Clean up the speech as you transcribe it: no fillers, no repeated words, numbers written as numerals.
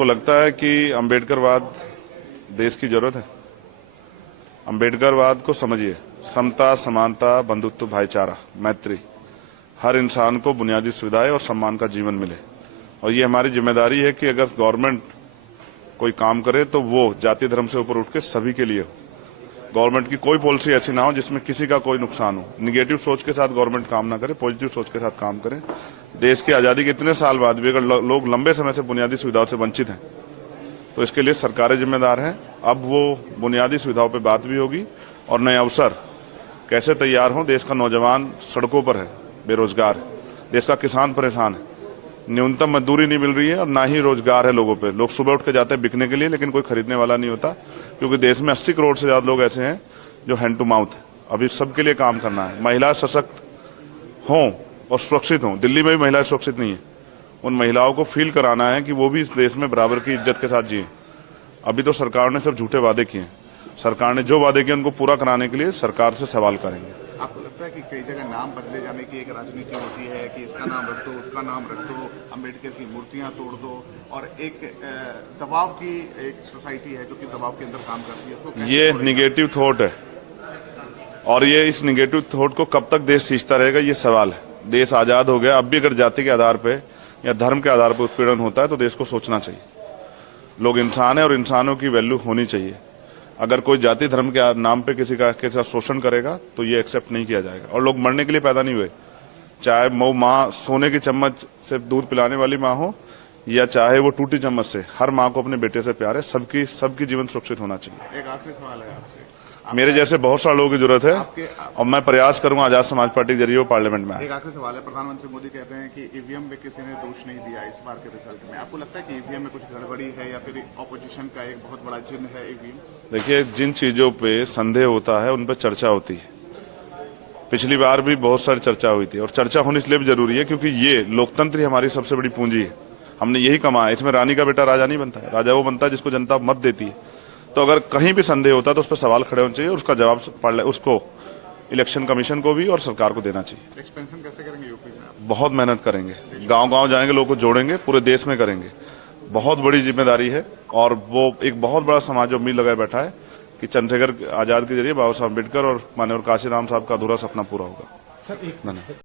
आपको लगता है कि अंबेडकरवाद देश की जरूरत है? अंबेडकरवाद को समझिए, समता, समानता, बंधुत्व, भाईचारा, मैत्री, हर इंसान को बुनियादी सुविधाएं और सम्मान का जीवन मिले। और ये हमारी जिम्मेदारी है कि अगर गवर्नमेंट कोई काम करे तो वो जाति धर्म से ऊपर उठ के सभी के लिए हो। गवर्नमेंट की कोई पॉलिसी ऐसी ना हो जिसमें किसी का कोई नुकसान हो। निगेटिव सोच के साथ गवर्नमेंट काम ना करे, पॉजिटिव सोच के साथ काम करे। देश की आजादी के इतने साल बाद भी अगर लोग लंबे समय से बुनियादी सुविधाओं से वंचित हैं तो इसके लिए सरकारें जिम्मेदार हैं। अब वो बुनियादी सुविधाओं पर बात भी होगी और नए अवसर कैसे तैयार हों। देश का नौजवान सड़कों पर है, बेरोजगार है, देश का किसान परेशान है, न्यूनतम मजदूरी नहीं मिल रही है और ना ही रोजगार है लोगों पे। लोग सुबह उठ के जाते हैं बिकने के लिए, लेकिन कोई खरीदने वाला नहीं होता, क्योंकि देश में 80 करोड़ से ज्यादा लोग ऐसे हैं जो हैंड टू माउथ है। अभी सबके लिए काम करना है। महिला सशक्त हों और सुरक्षित हों। दिल्ली में भी महिलाएं सुरक्षित नहीं है। उन महिलाओं को फील कराना है कि वो भी इस देश में बराबर की इज्जत के साथ जिए। अभी तो सरकार ने सिर्फ झूठे वादे किए हैं। सरकार ने जो वादे किए उनको पूरा कराने के लिए सरकार से सवाल करेंगे। आपको लगता है कि कई जगह नाम बदले जाने की एक राजनीति होती है कि इसका नाम रख दो, उसका नाम रख दो, अम्बेडकर की मूर्तियां तोड़ दो, और एक दबाव की एक सोसाइटी है जो कि दबाव के अंदर काम करती है, तो ये निगेटिव थॉट है और ये इस निगेटिव थॉट को कब तक देश सींचता रहेगा, ये सवाल है। देश आजाद हो गया, अब भी अगर जाति के आधार पे या धर्म के आधार पर उत्पीड़न होता है तो देश को सोचना चाहिए। लोग इंसान है और इंसानों की वैल्यू होनी चाहिए। अगर कोई जाति धर्म के नाम पे किसी का शोषण करेगा तो ये एक्सेप्ट नहीं किया जाएगा। और लोग मरने के लिए पैदा नहीं हुए, चाहे वो माँ सोने की चम्मच से दूध पिलाने वाली माँ हो या चाहे वो टूटी चम्मच से, हर माँ को अपने बेटे से प्यार है। सबकी जीवन सुरक्षित होना चाहिए। एक आखिरी सवाल है आपसे। मेरे जैसे बहुत सारे लोगों की जरूरत है और मैं प्रयास करूंगा आजाद समाज पार्टी के जरिए वो पार्लियामेंट में आए। एक आखिरी सवाल है। प्रधानमंत्री मोदी कहते हैं कि ईवीएम में किसी ने दोष नहीं दिया इस बार के रिजल्ट में। आपको लगता है कि ईवीएम में कुछ गड़बड़ी है या फिर ऑपोजिशन का एक बहुत बड़ा चिन्ह है ईवीएम? देखिए, जिन चीजों पे संदेह होता है उन पर चर्चा होती है। पिछली बार भी बहुत सारी चर्चा हुई थी और चर्चा होनी इसलिए भी जरूरी है क्योंकि ये लोकतंत्र ही हमारी सबसे बड़ी पूंजी है। हमने यही कमाया। इसमें रानी का बेटा राजा नहीं बनता है, राजा वो बनता है जिसको जनता मत देती है। तो अगर कहीं भी संदेह होता है तो उस पर सवाल खड़े होने चाहिए, उसका जवाब उसको इलेक्शन कमीशन को भी और सरकार को देना चाहिए। एक्सपेंशन कैसे करेंगे यूपी में? बहुत मेहनत करेंगे, गांव-गांव जाएंगे, लोगों को जोड़ेंगे, पूरे देश में करेंगे। बहुत बड़ी जिम्मेदारी है और वो एक बहुत बड़ा समाज उम्मीद लगाए बैठा है कि चंद्रशेखर आजाद के जरिए बाबा साहब अम्बेडकर और माननीय काशीराम साहब का अधूरा सपना पूरा होगा। धन्यवाद।